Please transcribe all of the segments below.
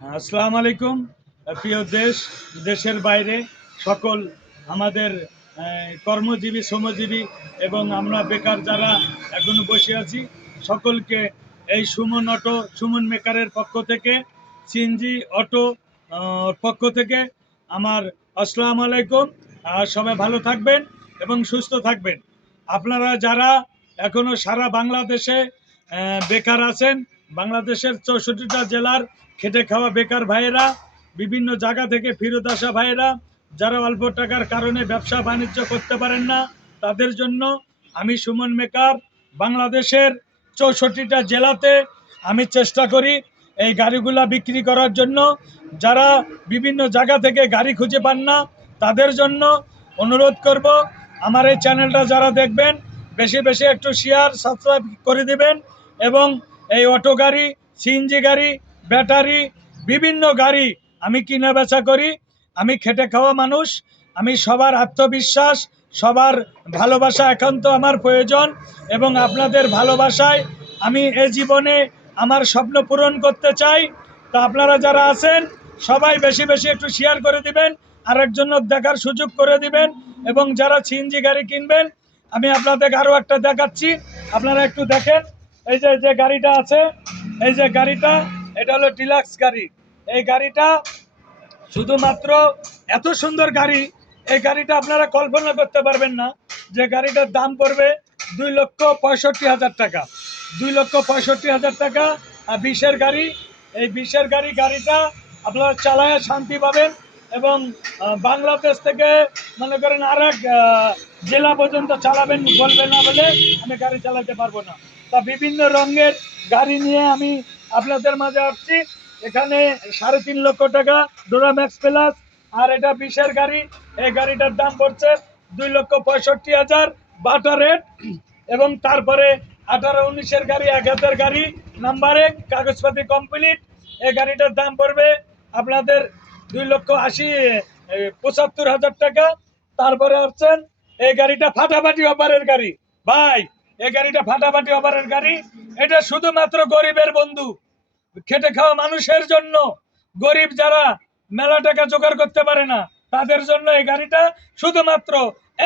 আসসালামু আলাইকুম। প্রিয় দেশের বাইরে সকল আমাদের কর্মজীবী, শ্রমজীবী এবং আমরা বেকার যারা এখনো বসে আছি, সকলকে এই সুমন মেকারের পক্ষ থেকে, সিএনজি অটো পক্ষ থেকে আমার আসসালামু আলাইকুম। সবাই ভালো থাকবেন এবং সুস্থ থাকবেন। আপনারা যারা এখনো সারা বাংলাদেশে বেকার আছেন, বাংলাদেশের 64টা জেলার খেটে খাওয়া বেকার ভাইয়েরা, বিভিন্ন জায়গা থেকে ফেরত আসা ভাইয়েরা, যারা অল্প টাকার কারণে ব্যবসা বাণিজ্য করতে পারেন না, তাদের জন্য আমি সুমন মেকার বাংলাদেশের 64টা জেলাতে আমি চেষ্টা করি এই গাড়িগুলা বিক্রি করার জন্য। যারা বিভিন্ন জায়গা থেকে গাড়ি খুঁজে পান না, তাদের জন্য অনুরোধ করব, আমার এই চ্যানেলটা যারা দেখবেন বেশি বেশি একটু শেয়ার সাবস্ক্রাইব করে দিবেন। এবং এই অটো গাড়ি, সিএনজি গাড়ি, ব্যাটারি, বিভিন্ন গাড়ি আমি কিনা বেচা করি। আমি খেটে খাওয়া মানুষ, আমি সবার আত্মবিশ্বাস, সবার ভালোবাসা একান্ত আমার প্রয়োজন। এবং আপনাদের ভালোবাসায় আমি এ জীবনে আমার স্বপ্ন পূরণ করতে চাই। তো আপনারা যারা আছেন সবাই বেশি বেশি একটু শেয়ার করে দিবেন, আরেকজনের দেখার সুযোগ করে দিবেন। এবং যারা সিএনজি গাড়ি কিনবেন, আমি আপনাদের আরও একটা দেখাচ্ছি, আপনারা একটু দেখেন। এই যে গাড়িটা আছে, এই যে গাড়িটা, এটা হলো ডিলাক্স গাড়ি। এই গাড়িটা শুধুমাত্র এত সুন্দর গাড়ি, এই গাড়িটা আপনারা কল্পনা করতে পারবেন না। যে গাড়িটার দাম পড়বে 2,65,000 টাকা। 2,65,000 টাকা। আর 20-এর গাড়ি, এই 20-এর গাড়িটা আপনারা চালায় শান্তি পাবেন। এবং বাংলাদেশ থেকে মনে করেন আর এক জেলা পর্যন্ত চালাবেন, বলবেন না বলে আমি গাড়ি চালাতে পারবো না। তা বিভিন্ন রঙের গাড়ি নিয়ে আমি আপনাদের মাঝে আসছি। এখানে 3.5 লক্ষ টাকা ডোরাম্যাক্স প্লাস। আর এটা 20-এর গাড়ি, এই গাড়িটার দাম পড়ছে 2,65,000 বাটা রেট। এবং তারপরে 18-19-এর গাড়ি, 1 হাতের গাড়ি, নাম্বার 1, কাগজপাতি কমপ্লিট। এই গাড়িটার দাম পড়বে আপনাদের 2,75,000 টাকা। তারপরে আসছেন এই গাড়িটা ফাটাফাটি অফারের গাড়ি। ভাই, এই গাড়িটা ফাটাফাটি অফারের গাড়ি। এটা শুধুমাত্র গরিবের বন্ধু, খেটে খাওয়া মানুষের জন্য। গরিব যারা মেলা টাকা জোগাড় করতে পারে না, তাদের জন্য এই গাড়িটা শুধুমাত্র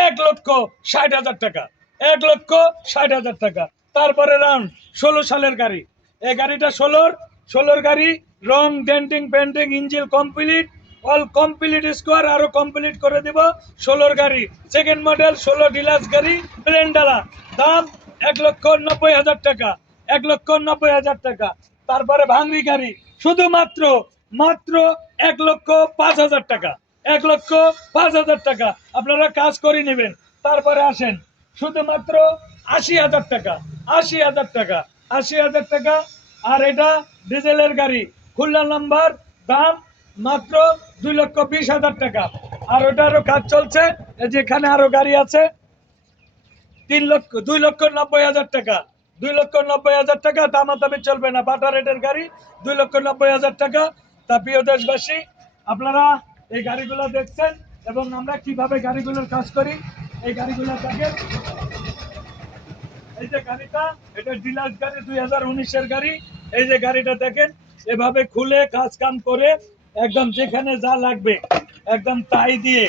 1,60,000 টাকা। 1,60,000 টাকা। তারপরে রাউন্ড 16 সালের গাড়ি। এই গাড়িটা 16-র গাড়ি, রং, denting, painting, engine complete, all complete স্কোয়ার আরো কমপ্লিট করে দিব। 16-র গাড়ি, সেকেন্ড মডেল, 16 ডিলাক্স গাড়ি, প্লেনডালা। দাম 1,90,000 টাকা। 1,90,000 টাকা। তারপরে ভাঙড়ি গাড়ি, শুধুমাত্র 1,05,000 টাকা। 1,05,000 টাকা। আপনারা কাজ করে নেবেন। তারপরে আসেন শুধুমাত্র 80,000 টাকা। 80,000 টাকা। 80,000 টাকা। আর এটা ডিজেলের গাড়ি, খুলনা নাম্বার, দাম মাত্র 2,20,000 টাকা। আর ওটারও কাজ চলছে, যেখানে আরো গাড়ি আছে, 2,90,000 টাকা। 2,90,000 টাকা। দামাদামি চলবে না, বাটা রেটের গাড়ি, 2,90,000 টাকা। তা প্রিয় দেশবাসী, আপনারা এই গাড়িগুলো দেখছেন এবং আমরা কিভাবে গাড়িগুলোর কাজ করি। এই গাড়িগুলো দেখেন, এই যে গাড়িটা, এটা ডিলাক্স গাড়ি, 2019-এর গাড়ি। এই যে গাড়িটা দেখেন, এভাবে খুলে কাজ কাম করে একদম যেখানে যা লাগবে একদম তাই দিয়ে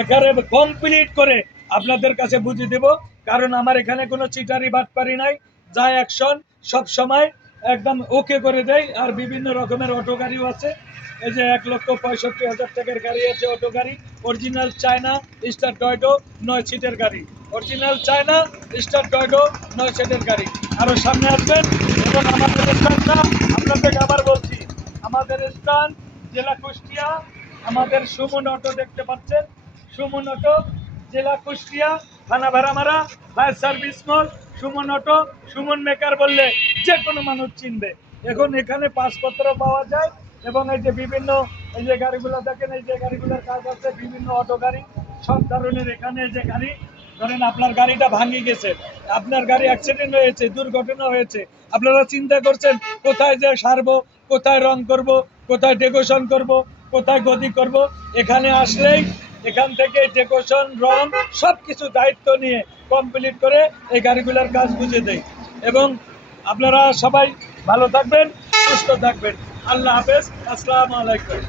এখানে কমপ্লিট করে আপনাদের কাছে বুঝিয়ে দেব। কারণ আমার এখানে কোনো চিটারি বাটপারি নাই, যা অ্যাকশন সব সময় একদম ওকে করে দেয়। আর বিভিন্ন রকমের অটো গাড়িও আছে। এই যে 1,65,000 টাকার গাড়ি আছে, অটো গাড়ি, অরিজিনাল চায়না স্টার ডয়ডো 9 সিটের গাড়ি। অরিজিনাল চায়না স্টার ডয়ডো 9 সিটের গাড়ি। আরো সামনে আসবেন। এবং আমাদের স্থানটা আপনাদেরকে আবার বলছি, আমাদের স্থান জেলা কুষ্টিয়া। আমাদের সুমন অটো দেখতে পাচ্ছেন, সুমন অটো, জেলা কুষ্টিয়া, থানা ভাড়ামারা, ফায়ার সার্ভিস মোড়, সুমন অটো। সুমন মেকার বললে যে কোনো মানুষ চিনবে। এখন এখানে পাসপত্র পাওয়া যায়। এবং এই যে বিভিন্ন, এই যে গাড়িগুলো দেখেন, এই যে গাড়িগুলোর কাজ আছে, বিভিন্ন অটো গাড়ি, সব ধরনের। এখানে যে গাড়ি, ধরেন আপনার গাড়িটা ভাঙি গেছে, আপনার গাড়ি অ্যাক্সিডেন্ট হয়েছে, দুর্ঘটনা হয়েছে, আপনারা চিন্তা করছেন কোথায় যে সারবো, কোথায় রং করব, কোথায় ডেকোরেশন করব, কোথায় গদি করব। এখানে আসলেই এখান থেকে ডেকোরেশন, রং সব কিছু দায়িত্ব নিয়ে কমপ্লিট করে এই গাড়িগুলোর কাজ বুঝে দেয়। এবং আপনারা সবাই ভালো থাকবেন, সুস্থ থাকবেন। আল্লাহ হাফেজ, আসসালামু আলাইকুম।